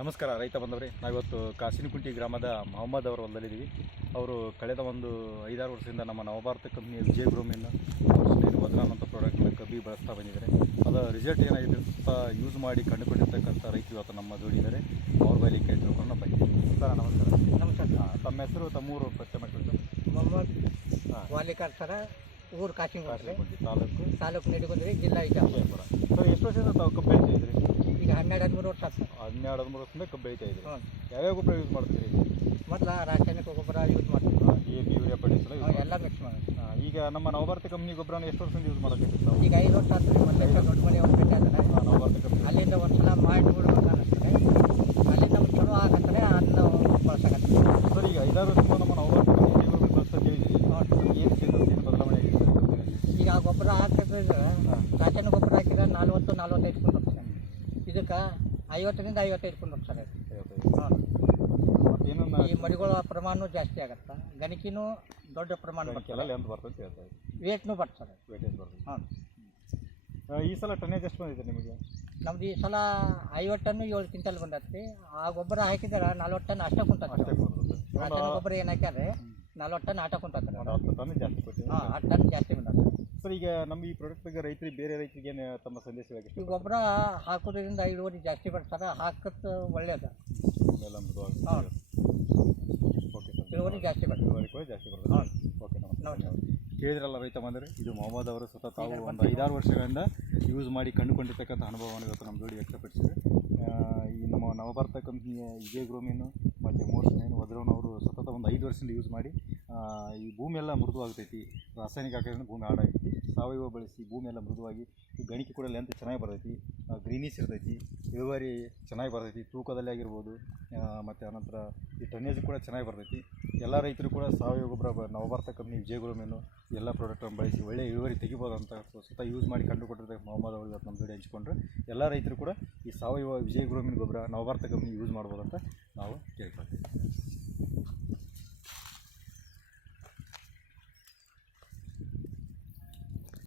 ನಮಸ್ಕಾರ ರೈತ ಬಂದವರೇ, ನಾವಿವತ್ತು ಕಾಸಿನಕುಂಟಿ ಗ್ರಾಮದ ಮೊಹಮ್ಮದ್ ಅವರ ಹೊಲದಲ್ಲಿದ್ದೀವಿ. ಅವರು ಕಳೆದ ಒಂದು 5-6 ವರ್ಷದಿಂದ ನಮ್ಮ ನವಭಾರತ ಕಂಪ್ನಿಯ ವಿಜಯ ಗ್ರೋಮಿನ್ ವದನಾನ್ ಅಂತ ಪ್ರಾಡಕ್ಟ್ನ ಕಬ್ಬಿ ಬಳಸ್ತಾ ಬಂದಿದ್ದಾರೆ. ಅದರ ರಿಸಲ್ಟ್ ಏನಾಗಿದೆ ಸ್ವಲ್ಪ ಯೂಸ್ ಮಾಡಿ ಕಂಡುಕೊಂಡಿರ್ತಕ್ಕಂಥ ರೈತರು ಇವತ್ತು ನಮ್ಮ ಜೋಡಿದ್ದಾರೆ. ಅವ್ರ ಬಳಿ ಕೈ ತಿಳ್ಕೊಂಡು ಬನ್ನಿ. ಸರ್ ನಮಸ್ಕಾರ. ನಮಸ್ಕಾರ. ತಮ್ಮ ಹೆಸರು, ತಮ್ಮೂರು ಪರಿಚಯ ಮಾಡಿಕೊಡ್ತಾರೆ. ಮೊಹಮ್ಮದ್ ವಾಲಿಕಾರ್ ಸರ, ಊರು ಕಾಸಿನಕುಂಟಿ ತಾಲೂಕು ನಿಡಗುಂದಿ, ಜಿಲ್ಲಾ ವಿಜಯಪುರ. ಸರ್ ಎಷ್ಟು ವರ್ಷದಿಂದ ತಾವು ಕಬ್ಬು ಬೆಳೀತಾ ಇದ್ರಿ? ಈಗ 12-13 ವರ್ಷ ಆಗ್ತದೆ. 12-13 ವರ್ಷದಿಂದ ಕಬ್ಬು ಬೆಳೀತಾ ಇದ್ರಿ. ಹ್ಞೂ. ಯಾವ್ಯಾವ ಗೊಬ್ಬರ ಯೂಸ್ ಮಾಡ್ತೀರಿ? ಮೊದಲ ರಾಸಾಯನಿಕ ಗೊಬ್ಬರ ಯೂಸ್ ಮಾಡ್ತೀವಿ. DAP, ಯೂರಿಯಾ, ಪೊಟ್ಯಾಷ್ ಎಲ್ಲ ಮಿಕ್ಸ್ ಮಾಡಿ. ಈಗ ನಮ್ಮ ನವಭಾರತ ಕಂಪ್ನಿ ಗೊಬ್ಬರನ ಎಷ್ಟು ವರ್ಷದಿಂದ ಯೂಸ್ ಮಾಡೋಕ್ಕೆ ತಾವು? ಈಗ 5 ವರ್ಷ ಆಗ್ತದೆ. ಮೊದಲೇ ದೊಡ್ಡ ಮನೆ ಹೋಗಿ ಭೇಟಿ ಆಗ್ತಾರೆ. ನವಭಾರತ ಕಂಪ್ನಿ ಅಲ್ಲಿಂದ ಒಂದು ಸಲ ಮಾಡಿ ನೋಡ್ಬೇಕು ಅನ್ನಿಸ್ತದೆ. ಅಲ್ಲಿಂದ ನಮ್ಗೆ ಚಲೋ ಆಗತ್ತಂದರೆ ಅನ್ನ ಬಳಸಕತ್ತೀವಿ. ಸರ್, ಈಗ 5-6 ವರ್ಷದಿಂದ ನಮ್ಮ ನವಭಾರತ ಕಂಪ್ನಿ ಗೊಬ್ಬರ ಬಳಸ್ತಾ ಹೇಳಿದ್ರಿ. ಏನು ಬದಲಾವಣೆ ಆಗಿದೆ? ಈಗ ಆ ಗೊಬ್ಬರ ಹಾಕಿದ್ರೆ ರಾಸಾಯನಿಕ ಗೊಬ್ಬರ ಹಾಕಿದ್ರೆ 40-45 ಕ್ವಿಂಟಲ್ ಹೋಗ್ತದೆ. ಇದಕ್ಕೆ 50ರಿಂದ 55 ಕ್ವಿಂಟಲ್ ಹೋಗ್ತಾರೆ. ಏನನ್ನ ಈ ಮರಿಗಳ ಪ್ರಮಾಣ ಜಾಸ್ತಿ ಆಗತ್ತೆ, ಗಣಿಕಿನೂ ದೊಡ್ಡ ಪ್ರಮಾಣ ಬರ್ತದೆ, ಲೆಂತ್ ಬರ್ತದೆ ಹೇಳ್ತಾರೆ, ವೇಟ್ನೂ ಬರ್ತದೆ. ವೇಟೇಜ್ ಬರ್ತದೆ. ಹಾಂ. ಈ ಸಲ ಟನ್ನೇಜ್ ಎಷ್ಟು ಬಂದಿದೆ ನಿಮಗೆ? ನಮ್ದು ಈ ಸಲ 50 ಟನ್ನು 7 ಕ್ವಿಂಟಲ್ ಬಂದೈತಿ. ಆ ಗೊಬ್ಬರ ಹಾಕಿದ್ರೆ 40 ಟನ್ ಅಷ್ಟೇ ಕುಂತ. ರಾಸಾಯನಿಕ ಗೊಬ್ಬರ ಏನು ಹಾಕ್ಯಾರೆ 40 ಟನ್ ಆಟ ಕುಂತಾರೆ. 10 ಟನ್ ಜಾಸ್ತಿ ಕೊಟ್ಟಿದೆ. ಹಾಂ, 10 ಟನ್ ಜಾಸ್ತಿ ಬಂದೈತೆ. ಸರ್, ಈಗ ನಮ್ಮ ಈ ಪ್ರಾಡಕ್ಟ್ ಬಗ್ಗೆ ರೈತರಿಗೆ, ಬೇರೆ ರೈತರಿಗೆ ಏನು ತಮ್ಮ ಸಂದೇಶ ಈ ಗೊಬ್ಬರ ಹಾಕೋದ್ರಿಂದ ಇಳುವರಿ ಜಾಸ್ತಿ ಬರ್ತಾರೆ, ಹಾಕತ್ತು ಒಳ್ಳೇದು. ಎಲ್ಲ ಮೃದುವಾಗಿ. ಹಾಂ, ಓಕೆ ಸರ್, ಇಳುವರಿ ಜಾಸ್ತಿ ಬರ್ತದೆ. ಇಳುವರಿ ಕೂಡ ಜಾಸ್ತಿ ಬರ್ತದೆ. ಹಾಂ. ಓಕೆ, ನಮಸ್ಕಾರ. ಕೇಳಿದ್ರಲ್ಲ ರೈತ ಬಂದರೆ, ಇದು ಮೊಹಮ್ಮದ್ ಅವರು ಸ್ವತಃ ತಾವು ಒಂದು 5-6 ವರ್ಷಗಳಿಂದ ಯೂಸ್ ಮಾಡಿ ಕಂಡುಕೊಂಡಿರ್ತಕ್ಕಂಥ ಅನುಭವವನ್ನು ಇವತ್ತು ನಮ್ಮ ಜೋಡಿ ವ್ಯಕ್ತಪಡಿಸಿದೆ. ಈ ನಮ್ಮ ನವಭಾರತ ಕಂಪ್ನಿಯ ವಿಜಯ ಗ್ರೋಮಿನ್ ಮತ್ತು ಮೋರ್ಷನ್ ವದ್ರೋನ್ ಅವರು ಸತತ ಒಂದು 5 ವರ್ಷದಿಂದ ಯೂಸ್ ಮಾಡಿ ಈ ಭೂಮಿ ಎಲ್ಲ ಮೃದುವಾಗ್ತೈತಿ. ರಾಸಾಯನಿಕ ಹಾಕೋದ್ರಿಂದ ಭೂಮಿ ಹಾಳಾಗ್ತೈತಿ. ಸಾವಯವ ಬಳಸಿ ಭೂಮಿ ಎಲ್ಲ ಮೃದುವಾಗಿ, ಈ ಗಣಿಕೆ ಕೂಡ ಲೆಂತ್ ಚೆನ್ನಾಗಿ ಬರ್ತೈತಿ, ಗ್ರೀನಿಶ್ ಇರ್ತೈತಿ, ಇಳುವರಿ ಚೆನ್ನಾಗಿ ಬರ್ತೈತಿ, ತೂಕದಲ್ಲಿ ಆಗಿರ್ಬೋದು, ಮತ್ತು ಅನಂತರ ಈ ಟನ್ನೇಜ್ ಕೂಡ ಚೆನ್ನಾಗಿ ಬರ್ತೈತಿ. ಎಲ್ಲ ರೈತರು ಕೂಡ ಸಾವಯವ ಗೊಬ್ಬರ ನವಭಾರತ ಕಂಪ್ನಿ ವಿಜಯ ಗ್ರೋಮಿನ್ ಎಲ್ಲ ಪ್ರಾಡಕ್ಟನ್ನು ಬಳಸಿ ಒಳ್ಳೆ ಇಳುವರಿ ತೆಗಿಬೋದು ಅಂತ ಸ್ವತಃ ಯೂಸ್ ಮಾಡಿ ಕಂಡುಕೊಟ್ಟಿರ್ತಕ್ಕ ಮೊಹಮ್ಮದ್ ಅವರು ಇವತ್ತು ನಮ್ಮ ಜೋಡಿ ಹಂಚಿಕೊಂಡ್ರೆ ಎಲ್ಲ ರೈತರು ಕೂಡ ಈ ಸಾವಯವ ವಿಜಯ ಗ್ರೋಮಿನ್ ಗೊಬ್ಬರ ನವಭಾರತ ಕಂಪ್ನಿ ಯೂಸ್ ಮಾಡ್ಬೋದು ಅಂತ ನಾವು ಕೇಳ್ಕೊಳ್ತೀವಿ.